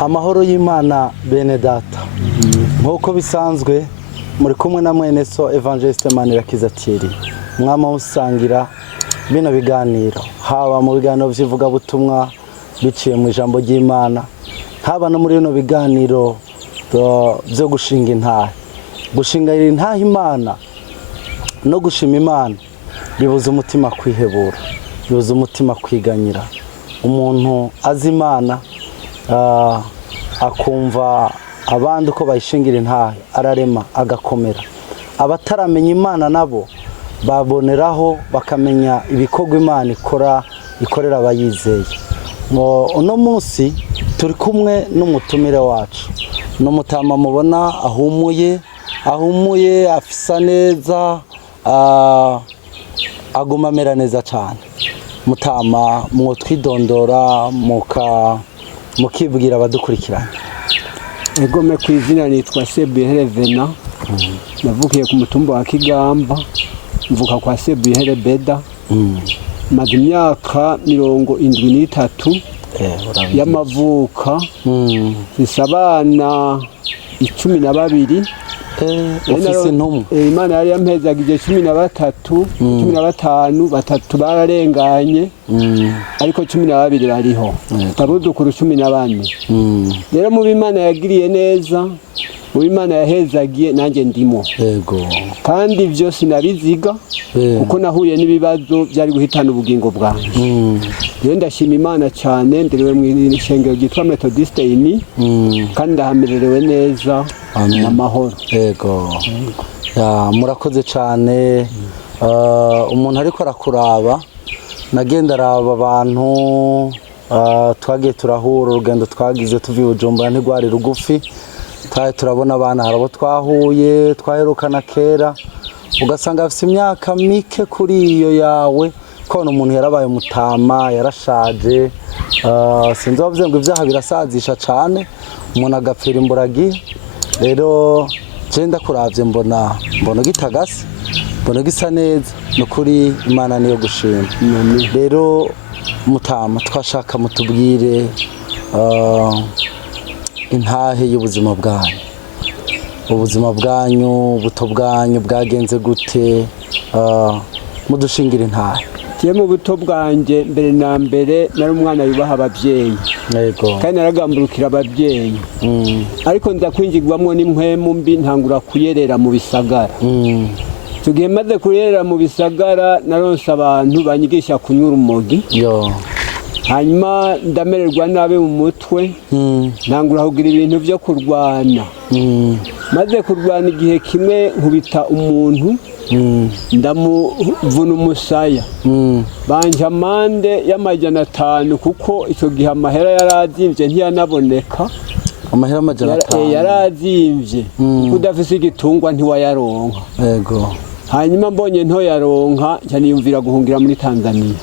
Amahoro y'Imana bene data. Nkuko bisanzwe muri kumwe na mwene so Evangeliste Manirakiza Thierry. Mwama usangira bino biganiro. Haba mu biganiro by'ivuga butumwa biciye mu ijambo ry'Imana. Haba no muri bino biganiro byo gushinga intahe. Gushinga intahe Imana no gushima Imana bibuza umutima kwihebura. Bibuza umutima kwiganyira. Umuntu azi Imana akumva abandi uko bayishingira intahe ararema agakomera. Abataramenya Imana nabo baboneraho bakamenya ibikorwa Imana ikorera abayizeye. Uno munsi turi kumwe n'umutumire wacu. No Mutama mubona ahumuye afisa neza, aguma amera neza cyane. Mutama mwotwidondora mukibwira abadukurikirana. Egome ku izina nitwa Sebuyehere, navukiye ku mutumba wa Kigamba, mvuka kwa Sebuyehere Beda. Maze imyaka 73 y'amavuka, isabana 12. Ofisi ntumu. Imana yari yampezagije 13, batatu bararenganye, ariko 12 bariho. Tabudukuru 14. Rero mu Imana yagiriye neza, mu Imana yahezagiye nanjye ndimo. Yego. Kandi byo sinabiziga kuko nahuye n'ibibazo byari guhitana ubugingo bwanjye. Rero ndashima Imana cyane, ndiriwe mu ishengero ryitwa Methodiste ini, kandi ndahamererewe neza n'amahoro. Yego. Ya murakoze cyane. Umuntu ariko arakuraba, nagenda araba abantu twagiye turahura, urugendo twagize tuvi Bujumbura ntigwari rugufi. Turabona abana harabo twahuye twaherukana kera, ugasanga afite imyaka mike kuri iyo yawe, ko umuntu yarabaye Mutama, yarashaje. Sinzi bavuze ngo ibyaha birasazisha cyane, umuntu agapfira imburagi. Rero genda kuravye mbona gitagase, mbona gisa neza, no kuri Imana niyo gushima. Rero Mutama twashaka mutubwire intahe y'ubuzima bwanyu. Ubuzima bwanyu, buto bwanyu bwagenze gute? Mudushingira intahe. Kiye mu buto bwanjye mbere na mbere nari umwana yubaha ababyeyi. Yego. Kandi naragamburukira ababyeyi. Ariko nza kwinjirwamwo n'impwemu mbi, ntangura kuyerera mu bisagara. Tugiye maze kuyerera mu bisagara, naronse abantu banyigisha kunyura umogi. Yo. Hanyuma ndamererwa nabe mu mutwe, ntangura kugira ibintu byo kurwana. Maze kurwana igihe kimwe nkubita umuntu, ndamuvuna umusaya. Banje amande y'500 kuko icyo gihe amahera yarazimvye ntiyanaboneka. Amahera 500 yarazimvye, kudafise igitungwa ntiwayaronka. Yego. Hanyuma mbonye nto yaronka cyaniyumvira guhungira muri Tanzania.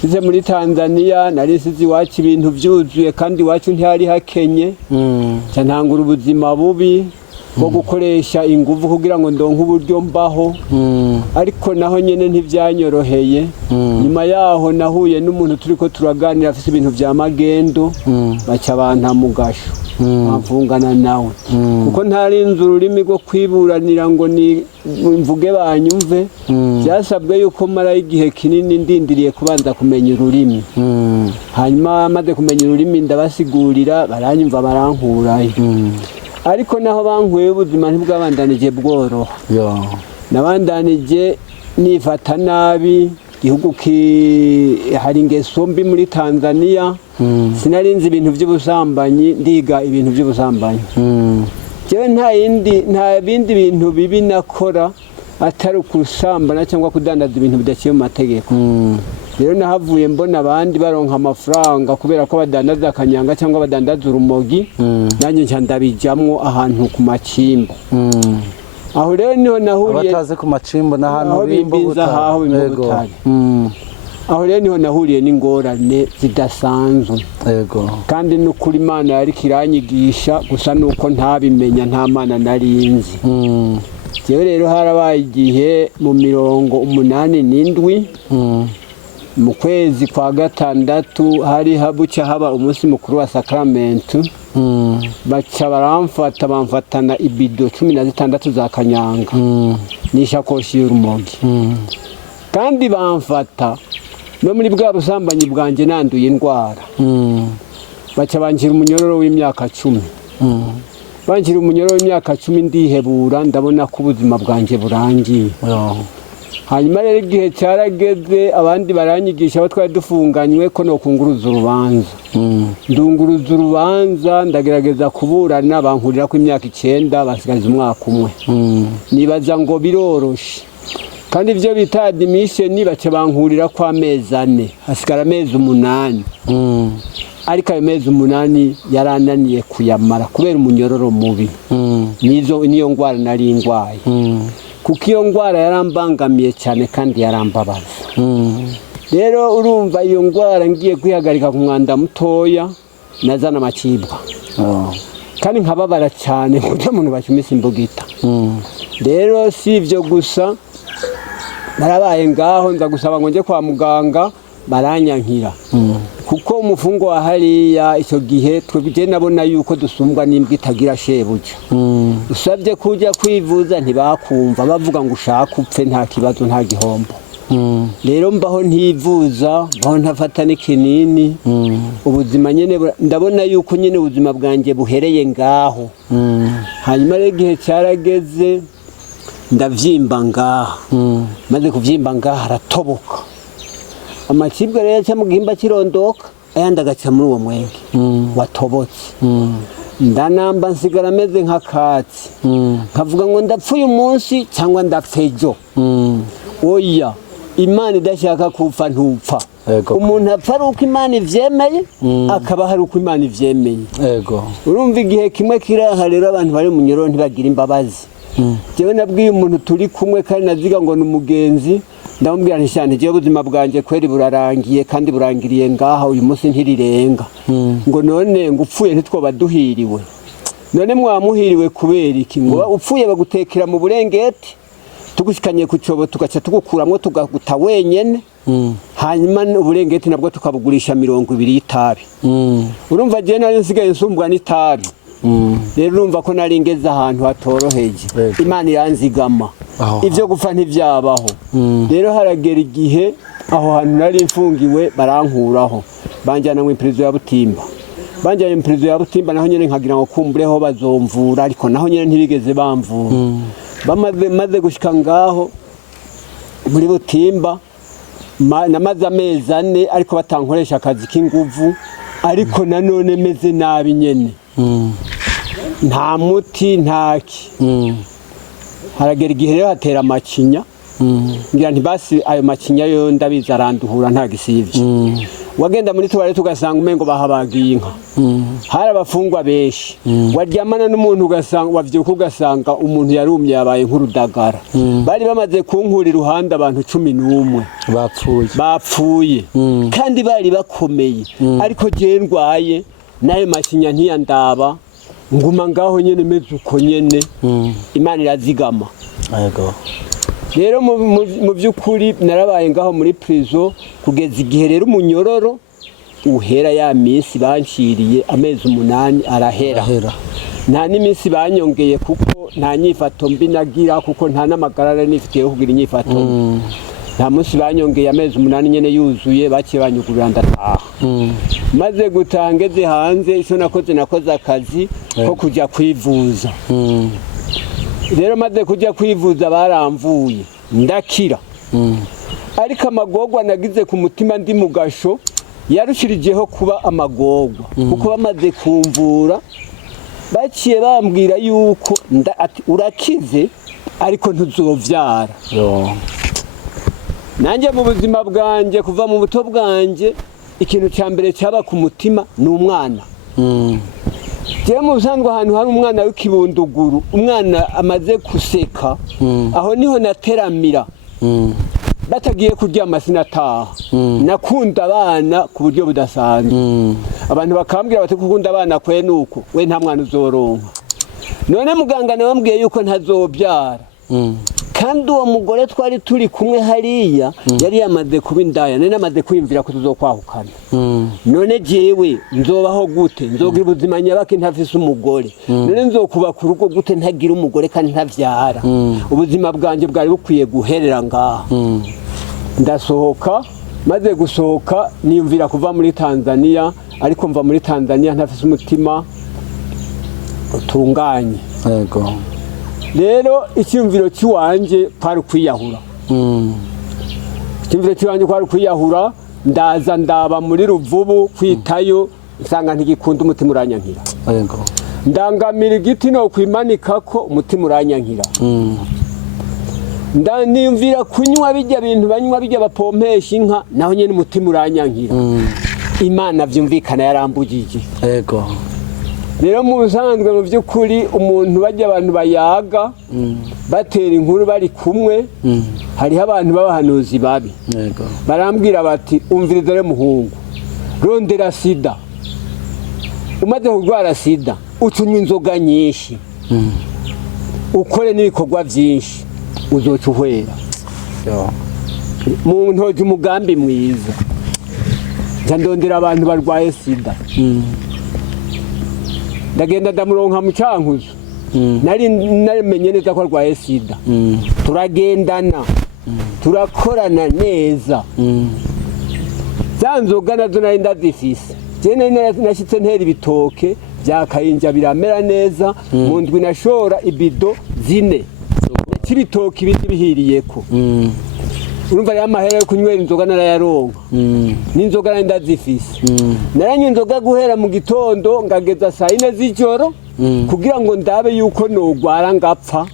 Size muri Tanzania narisize iwacu ibintu byuzuye, kandi iwacu ntihari hakenye. Cyantangura ubuzima bubi bwo gukoresha ingufu kugira ngo ndonke uburyo mbaho. Ariko naho nyene ntivyanyoroheye. Nyuma yaho nahuye n'umuntu turiko turaganira afise ibintu bya magendo, baca banta mugasho. Mvungana nawe kuko ntari inzu ururimi rwo kwiburanira ngo ni mvuge banyumve. Byasabwe yuko mara igihe kinini ndindiriye kubanza kumenya ururimi. Hanyuma maze kumenya ururimi ndabasigurira, baranyumva barankurayo. Ariko naho bankuye ubuzima ntibwabandanije bworoha. Nabandanije nifata nabi, igihugu hari ingeso mbi muri Tanzania. Sinarinzi ibintu by'ubusambanyi, ndiga ibintu by'ubusambanyi. Jewe nta bindi bintu bibi nakora atari kusambana cyangwa kudandaza ibintu bidaciye mu mategeko. Rero nahavuye mbona abandi baronka amafaranga kubera ko badandaza akanyanga cyangwa badandaza urumogi, nanjye nca ndabijamwo ahantu ku macimbo. Aho rero niho nahuriye. Abataze ku macimbo n'ahantu bimbo butari. Aho rero niho nahuriye n'ingorane zidasanzwe. Yego. Kandi n'ukuri Imana yari kiranyigisha, gusa nuko ntabimenya, nta Mana narinzi. Jewe rero harabaye igihe mu 87 mu kwezi kwa gatandatu hari habuca haba umunsi mukuru wa Sacramento. baca baramfata bamfatana ibido 16 za kanyanga n'ishakoshi y'urumogi kandi bamfata no muri bwa busambanyi bwanje nanduye indwara baca banjira umunyororo w'imyaka 10 banjira umunyororo w'imyaka 10 ndihebura ndabona ko ubuzima bwanje burangiye hanyuma rero igihe cyarageze abandi baranyigisha abo twari dufunganywe ko no kunguruza urubanza ndunguruza urubanza ndagerageza kuburana bankurira ko imyaka 9 basigaza umwaka umwe nibaza ngo biroroshe kandi ibyo bita admission bace bankurira ko amezi 4 hasigara amezi 8 ariko ayo mezi 8 yarananiye kuyamara kubera umunyororo mubi niyo ngwara nari ndwaye kuko iyo ngwara yarambangamiye cyane kandi yarambabaza rero urumva iyo ngwara ngiye kwihagarika ku mwanda mutoya nazana amakibwa kandi nkababara cyane kuko umuntu bacumisa imbugita rero si ibyo gusa narabaye ngaho nza gusaba ngo nje kwa muganga baranyankira kuko umufungo wa hariya icyo gihe twebwe nabona yuko dusumbwa n'imbwa itagira shebuja usabye kujya kwivuza ntibakumva bavuga ngo ushaka upfe nta kibazo nta gihombo rero mbaho ntivuza mbaho ntafata n'ikinini ubuzima nyene ndabona yuko nyene ubuzima bwanjye buhereye ngaho hanyuma rero igihe cyarageze ndavyimba ngaha maze kuvyimba ngaha haratoboka amakibwa rero cya mu gihimba kirondoka ayandi agaca muri uwo mwenge watobotse ndanamba nsigara meze nk'akatsi nkavuga ngo ndapfuye umunsi cyangwa ndapfejo oya Imana idashaka kupfa ntupfa umuntu apfa ari uko Imana ivyemeye akaba hari uko Imana ivyemeye urumva igihe kimwe kiraha rero abantu bari mu nyoro ntibagira imbabazi jewe nabwiye umuntu turi kumwe kandi naziga ngo n'umugenzi ndamubwira nti cyane je ubuzima bwanje kweri burarangiye kandi burangiriye ngaha uyu munsi ntirirenga ngo none ngupfuye ntitwoba duhiriwe none mwamuhiriwe kubera iki ngo upfuye bagutekera mu burengeti tugushikanye ku cyobo tugaca tugukuramwo tugaguta wenyene hanyuma uburengeti nabwo tukabugurisha 20 y'itabi urumva je nari nsigaye nsumbwa n'itabi rero urumva ko nari ngeze ahantu hatoroheje Imana iranzigama ivyo gupfa ntivyabaho rero haragera igihe aho hantu nari mfungiwe barankuraho banjana mu prison ya Butimba banjana mu prison ya Butimba naho nyene nkagira ngo kumbureho bazomvura ariko naho nyene ntibigeze bamvura maze gushika ngaho muri Butimba namaze amezi 4 ariko batankoresha akazi k'inguvu ariko nanone meze nabi nyene nta muti ntaki haragera igihe rero hatera amacinya ngira nti basi ayo macinya yo ndabiza aranduhura nta gisivye wagenda muri tuwale tugasanga umengo bahabagiye inka hari abafungwa benshi waryamana n'umuntu ugasanga wavyuka ugasanga umuntu yarumye yabaye nk'urudagara bari bamaze kunkura iruhande abantu 11 bapfuye kandi bari bakomeye ariko je ndwaye nayo macinya ntiyandaba nguma ngaho nyene meze uko nyene Imana irazigama rero mu by'ukuri narabaye ngaho muri prison kugeza igihe rero umunyororo uhera ya minsi banciriye amezi 8 arahera nta n'iminsi banyongeye kuko nta nyifato mbi nagira kuko nta n'amagarara nifitiye kugira inyifato nta munsi banyongeye amezi 8 nyene yuzuye bakiye banyugurira ndataha maze gutangeze hanze ico nakoze akazi ko kujya kwivuza rero maze kujya kwivuza baramvuye ndakira ariko amagorwa nagize ku mutima ndi mu gasho yarushirijeho kuba amagorwa kuko bamaze kumvura baciye bambwira yuko ati urakize ariko ntuzovyara nanjye mu buzima bwanje kuva mu buto bwanje ikintu cya mbere cyaba ku mutima ni umwana jewe mu busanzwe ahantu hari umwana w'ikibunduguru umwana amaze guseka aho niho nateramira batagiye kuryama sinataha nakunda abana ku buryo budasanzwe abantu bakambwira bati kukunda abana kwe nuko we nta mwana uzoronka none muganga nabambwiye yuko ntazobyara kandi uwo mugore twari turi kumwe hariya yari yamaze kuba indaya nari namaze kwiyumvira ko tuzokwahukana none jewe nzobaho gute nzogira ubuzima nyabaki ntafise umugore none nzokubaka urugo gute ntagira umugore kandi ntavyara ubuzima bwanje bwari bukwiye guherera ngaha ndasohoka maze gusohoka niyumvira kuva muri Tanzania ariko mva muri Tanzania ntafise umutima utunganye yego rero icyumviro cy'iwanje kwari kwiyahura icyumviro cy'iwanje kwari kwiyahura ndaza ndaba muri Ruvubu kwitayo nsanga ntigikunda umutima uranyankira yego ndangamira igiti no kwimanika ko umutima uranyankira ndaniyumvira kunywa bijya bintu banywa bijya bapompesha inka naho nyene umutima uranyankira Imana vyumvikana yarambugije yego rero mu busanzwe mu by'ukuri umuntu bajya abantu bayaga batera inkuru bari kumwe hariho abantu b'abahanuzi babi barambwira bati umviriza rero muhungu rondera sida umaze kurwara sida ucunywa inzoga nyinshi ukore n'ibikorwa byinshi uzoca uhwera mu ntoki umugambi mwiza ndondera abantu barwaye sida ndagenda ndamuronka mu Cankuzo nari namenye neza ko arwaye sida turagendana turakorana neza zanzoga nazo nari ndazifise jene nashyitse ntera ibitoke byakayinja biramera neza mu ndwi nashora ibido 4 n'ibitoke ibindi bihiriyeko urumva rero amahera yo kunywera inzoga narayaronka n'inzoga nari ndazifise naranywa inzoga guhera mu gitondo ngageza saa 4 z'ijoro kugira ngo ndabe yuko nogwara ngapfa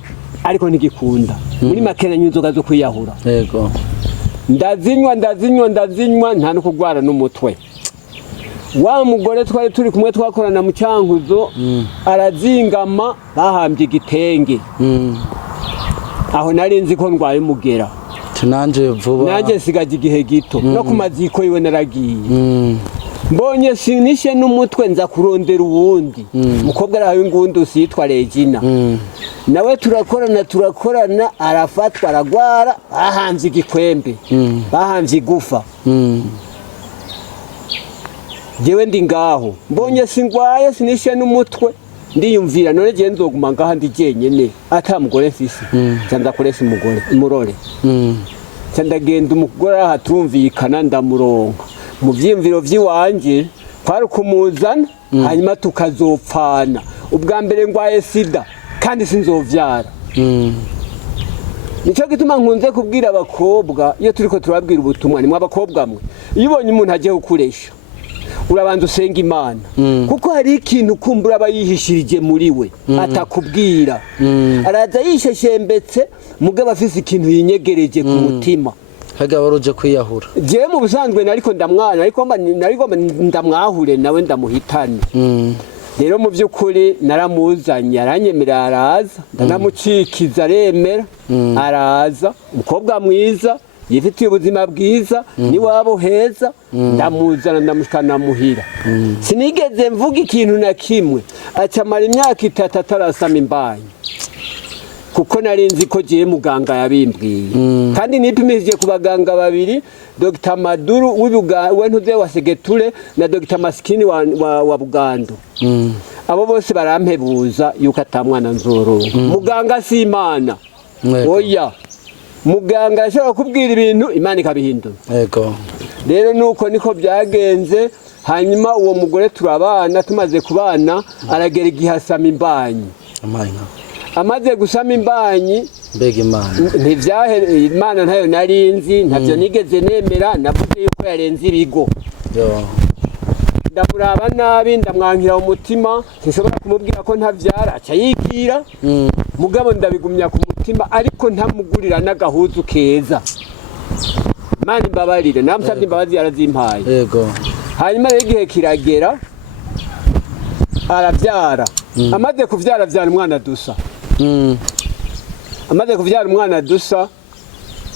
ariko ntigikunda muri make nanywa inzoga zo kwiyahura yego ndazinywa nta no kugwara n'umutwe wa mugore twari turi kumwe twakorana mu Cankuzo arazingama bahambye igitenge aho nari nzi ko ndwaye umugera nanje vuba nanje sigaje igihe gito no kumaziko yiwe naragiye mbonye sinishe n'umutwe nza kurondera uwundi mukobwa arahaye ingundu usitwa Regina nawe turakorana arafatwa aragwara bahanze igikwembe bahanze igufa jewe ndi ngaho mbonye singwaye sinishe n'umutwe ndiyumvira none je nzoguma ngaha ndi jenyene ata mugore mfise cyanda kuresa umugore murore cyandagenda umugore ahatumvikana ndamuronka mu vyimviro vyiwanje kwari kumuzana hanyuma tukazopfana ubwa mbere ngwaye sida kandi sinzovyara nico gituma nkunze kubwira abakobwa iyo turiko turabwira ubutumwa nimwe abakobwa mwe iyo ubonye umuntu agiye kukuresha urabanza usenga Imana kuko hari ikintu kumbura abayihishirije muri we atakubwira araza yisheshembetse mugabo afise ikintu yinyegereje ku mutima haga waruje kwiyahura je mu busanzwe nariko ndamwana ariko ndamwahure nawe ndamuhitane rero mu by'ukuri naramuzanye aranyemera araza ndanamucikiza aremera araza umukobwa mwiza yifitiye ubuzima bwiza ni wabo heza ndamuzana ndamushikana muhira sinigeze mvuga ikintu na kimwe acamara imyaka 3 atarasama imbanyi kuko narinzi ko giye muganga yabimbwiye kandi nipimije ku baganga babiri Dr Maduru w'Ubugandu wa Segeture na Dr Maskini wa Bugando abo bose barampebuza yuko atamwana nzoro muganga si Imana oya muganga ashobora kubwira ibintu Imana ikabihindura yego rero nuko niko byagenze hanyuma uwo mugore turabana tumaze kubana aragera igihasama imbanyi amaze gusama imbanyi mbega Imana ntivyahe Imana ntayo narinzi ntavyo nigeze nemera navuze yuko yarenze ibigo ndamuraba nabi ndamwankira umutima sinshobora kumubwira ko ntavyara aca yikira mugabo ndabigumya ku mutima ariko ntamugurira n'agahuzu keza Imana imbabarire namusabye imbabazi yarazimpaye yego hanyuma rero igihe kiragera aravyara amaze kuvyara vyara umwana dusa amaze kuvyara umwana dusa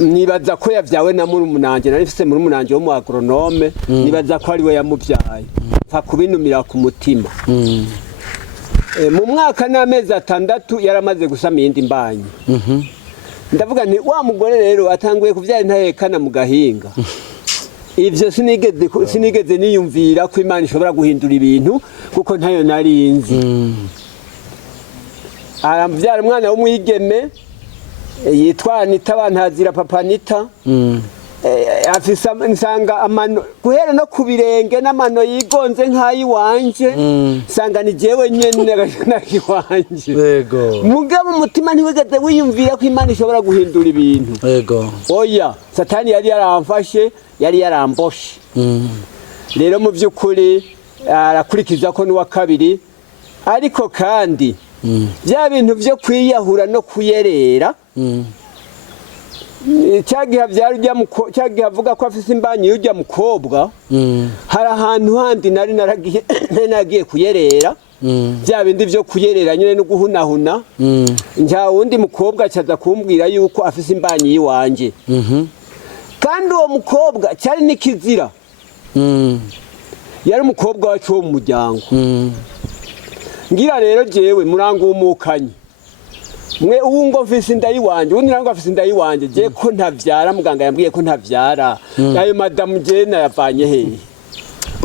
nibaza ko yavyawe na murumunanje nari mfise murumunanje wo mu agronome nibaza ko ari we yamuvyaye pfa kubinumira ku mutima mu mwaka n'amezi 6 yaramaze gusama iyindi mbanyi ndavuga nti wa mugore rero atanguye kuvyara intahekana mu gahinga ivyo sinigeze niyumvira ko Imana ishobora guhindura ibintu kuko ntayo narinzi aramuvyara umwana w'umwigeme yitwa Anita bantazira papa Anita afisa nsanga amano guhera no kubirenge n'amano yigonze nkayi wanje sanga ni jewe nyene naki wanje yego mugabo umutima ntiwigeze wiyumvira ko Imana ishobora guhindura ibintu yego oya satani yari yaramfashe yari yaramboshe rero mu by'ukuri arakurikiza ko n'uwa kabiri ariko kandi bya bintu byo kwiyahura no kuyerera cyagihe avuga ko afise imbanyi y'ujya mukobwa hari ahantu handi nari nagiye kuyerera bya bindi byo kuyerera nyine no guhunahuna njya wundi mukobwa acaza kumbwira yuko afise imbanyi yiwanje kandi uwo mukobwa cyari n'ikizira yari umukobwa wacu wo mu muryango ngira rero jewe murangumukanye mwe ubu ngo mfise inda yiwanje ubundi nango afise inda yiwanje je ko ntavyara muganga yambwiye ko ntavyara ayo madamu je nayavanye hehe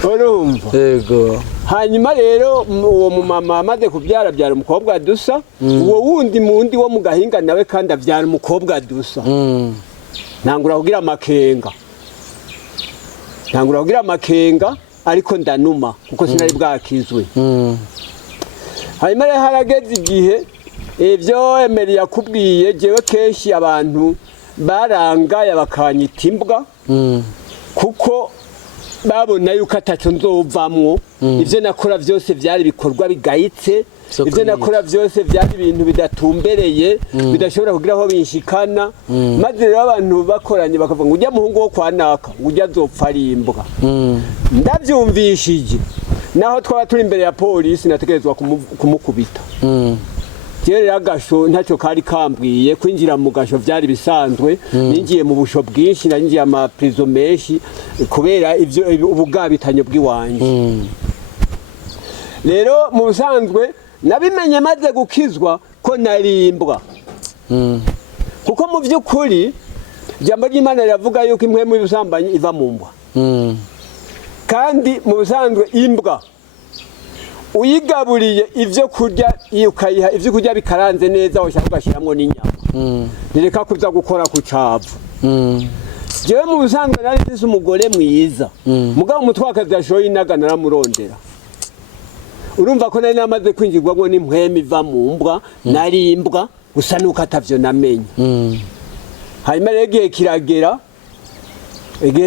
urumva yego hanyuma rero uwo mumama amaze kuvyara byara umukobwa dusa uwo wundi mundi wo mu gahinga nawe kandi avyara umukobwa dusa ntangura kugira amakenga ariko ndanuma kuko sinari bwakizwe hanyuma rero harageze igihe ivyo Emeri yakubwiye jewe kenshi abantu barangaye bakanyita imbwa kuko babona yuko ataco nzovamwo ivyo nakora vyose vyari bikorwa bigayitse ivyo nakora vyose vyari ibintu bidatumbereye bidashobora kugira aho binshikana maze rero abantu bakoranye bakavuga ngo ujya muhungu wo kwa naka ujya azopfa ari imbwa ndavyumvishije naho twaba turi imbere ya polisi nategerezwa kumukubita rero agasho ntacyo kari kambwiye kwinjira mu gasho byari bisanzwe ningiye mu busho bwinshi ningiye ama prison menshi kubera ivyo ubugabitanyo bw'iwanje rero mu busanzwe nabimenye maze gukizwa ko narimbwa kuko mu by'ukuri jambo ry'Imana riravuga yuko impwemu y'ubusambanyi iva mu mbwa kandi mu busanzwe imbwa uyigaburiye ivyo kurya ukayiha ivyo kurya bikaranze neza washaka ugashiramwo n'inyama ntireka kuza gukora ku cavu jewe mu busanzwe nari mfise umugore mwiza mugabo umutwakazi yashoye inaga naramurondera urumva ko nari namaze kwinjirwamo n'impwemu iva mu mbwa nari imbwa gusa nuko atavyo namenye hanyuma rero igihe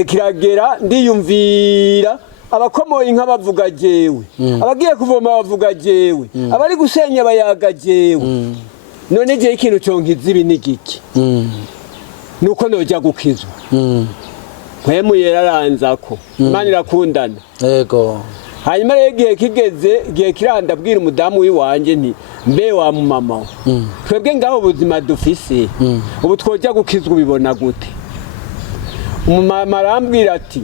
kiragera ndiyumvira abakomoye inka bavuga jewe abagiye kuvoma bavuga jewe abari gusenya bayaga jewe none je ikintu conkiza ibi n'igiki nuko noja gukizwa mpemu yeraranzako Imana irakundana yego hanyuma rero igihe kiranda bwira umudamu wiwanje nti mbe wa mama twebwe ngaho ubuzima dufise ubu twoja gukizwa ubibona gute umumama arambwira ati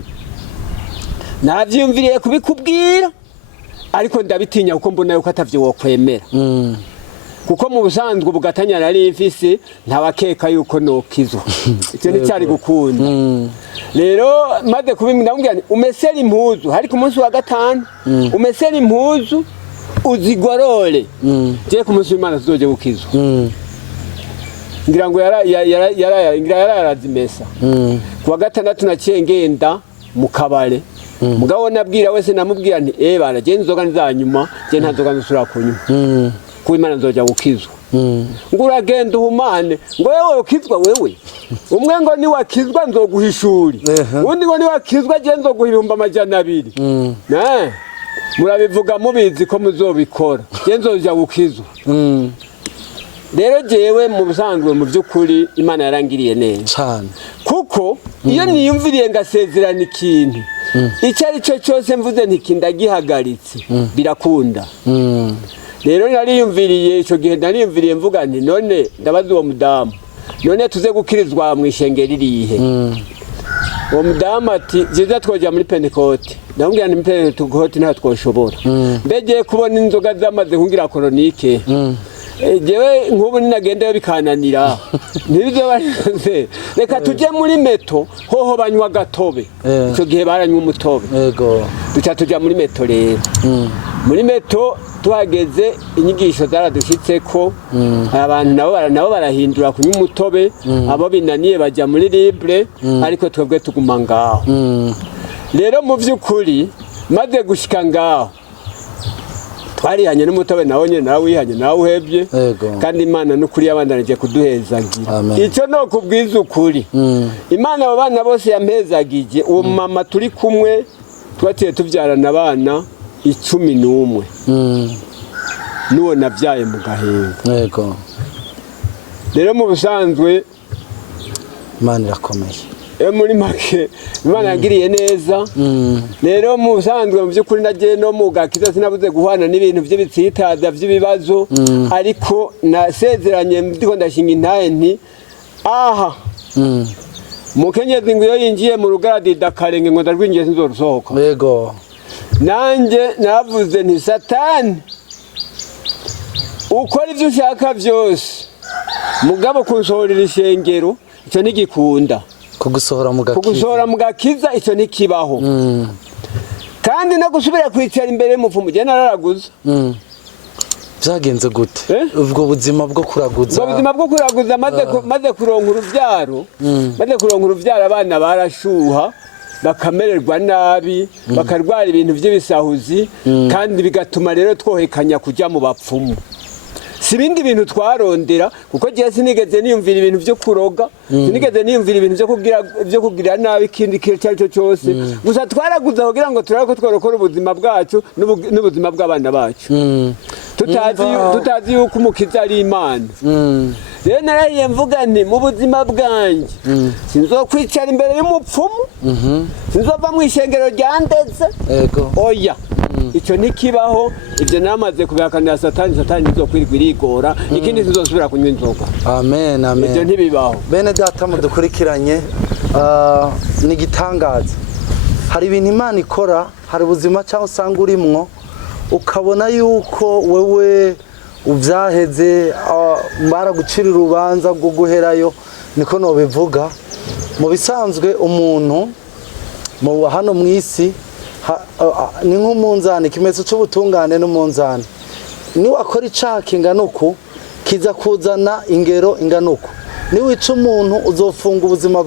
navyumviriye kubikubwira ariko ndabitinya kuko mbona yuko atavyo wokwemera kuko mu busanzwe ubugatanya nari mfise ntabakeka yuko nokizwa icyo ni cyari gukunda rero maze ndamubwira nti umesera impuzu hari ku munsi wa gatanu umesera impuzu uzigorore je ku munsi w'Imana tuzoje gukizwa ngira ngo yarazimesa ku wa gatandatu naciye ngenda mu kabare mugabo nabwira wese namubwira nti bana je nzoga nzanyuma je ntazoga nzusura kunyuma ku Imana nzoja gukizwa ngo uragenda uhumane ngo wewe ukizwa wewe umwe ngo ni wakizwa nzoguhishuri undi ngo ni wakizwa je nzoguhirumba amajana 2 murabivuga mubizi ko muzobikora je nzoja gukizwa rero jewe mu busanzwe mu by'ukuri Imana yarangiriye neza cyane kuko iyo niyumviriye ngasezerana ikintu icyo ari cyo cyose mvuze ntikindagihagaritse birakunda rero nariyumviriye icyo gihe nariyumviriye mvuga nti none ndabaza uwo mudamu none tuze gukirizwa mu ishengero irihe uwo mudamu ati ziza twoja muri Pentecote ndamubwira nti Pentecote nta twoshobora mbegeye kubona inzoga zamaze kungira koronike jewe nk'ubu ninagendeyo bikananira ntibizobanze reka tujye muri meto hoho banywa gatobe icyo gihe baranywa umutobe yego duca tujya muri meto rero muri meto tuhageze inyigisho zaradushitse ko abantu nabo barahindura kunywa umutobe abo binaniye bajya muri libre ariko twebwe tuguma ngaho rero mu by'ukuri maze gushika ngaho twarihanye n'umutobe nawe nyine nawe wihanye nawe uhebye kandi Imana n'ukuri yabandanije kuduhezagira icyo no kubwiza ukuri Imana abo bana bose yampezagije uwo mama turi kumwe twatiye tubyarana abana 11 n'uwo nabyaye mu gahenga yego rero mu busanzwe Imana irakomeye muri make Imana yagiriye neza rero mu busanzwe mu by'ukuri nagiye no mu gakiza sinabuze guhana n'ibintu by'ibitsitaza by'ibibazo ariko nasezeranye ndiko ndashinga intahe nti aha mukenyezi ngo iyo yinjiye mu rugaradi dakarenge ngo ndarwinjiye sinzorusohoka yego nanjye navuze nti satani ukora ibyo ushaka byose mugabo kunsohorera ishengero icyo ntigikunda kugusohora mu gakiza icyo ntikibaho kandi no gusubira kwicara imbere y'umupfumu je nararaguza byagenze gute ubwo buzima bwo kuraguza maze kuronka uruvyaro abana barashuha bakamererwa nabi bakarwara ibintu by'ibisahuzi kandi bigatuma rero twohekanya kujya mu bapfumu si ibindi bintu twarondera kuko gihe sinigeze niyumvira ibintu byo kuroga sinigeze niyumvira ibintu byo kugira nabi ikindi icyo ari cyo cyose gusa twaraguza kugira ngo turabe ko tworokora ubuzima bwacu n'ubuzima bw'abana bacu tutazi yuko umukiza ari Imana rero narahiye mvuga nti mu buzima bwanjye sinzokwicara imbere y'umupfumu sinzova mu ishengero ryandetse oya icyo ntikibaho ibyo namaze kubihakanira satani ntizokwirwa irigora ikindi sinzosubira kunywa inzoga amen ibyo ntibibaho bene data mudukurikiranye ni igitangaza hari ibintu Imana ikora hari ubuzima cyangwa usanga urimwo ukabona yuko wewe ubyaheze baragucira urubanza rwo guherayo niko nobivuga mu bisanzwe umuntu hano mu isi ni nk'umunzani ikimenyetso cy'ubutungane n'umunzani niwakora icyaha kingana uku kiza kuzana ingero ingana uku niwica umuntu uzofunga ubuzima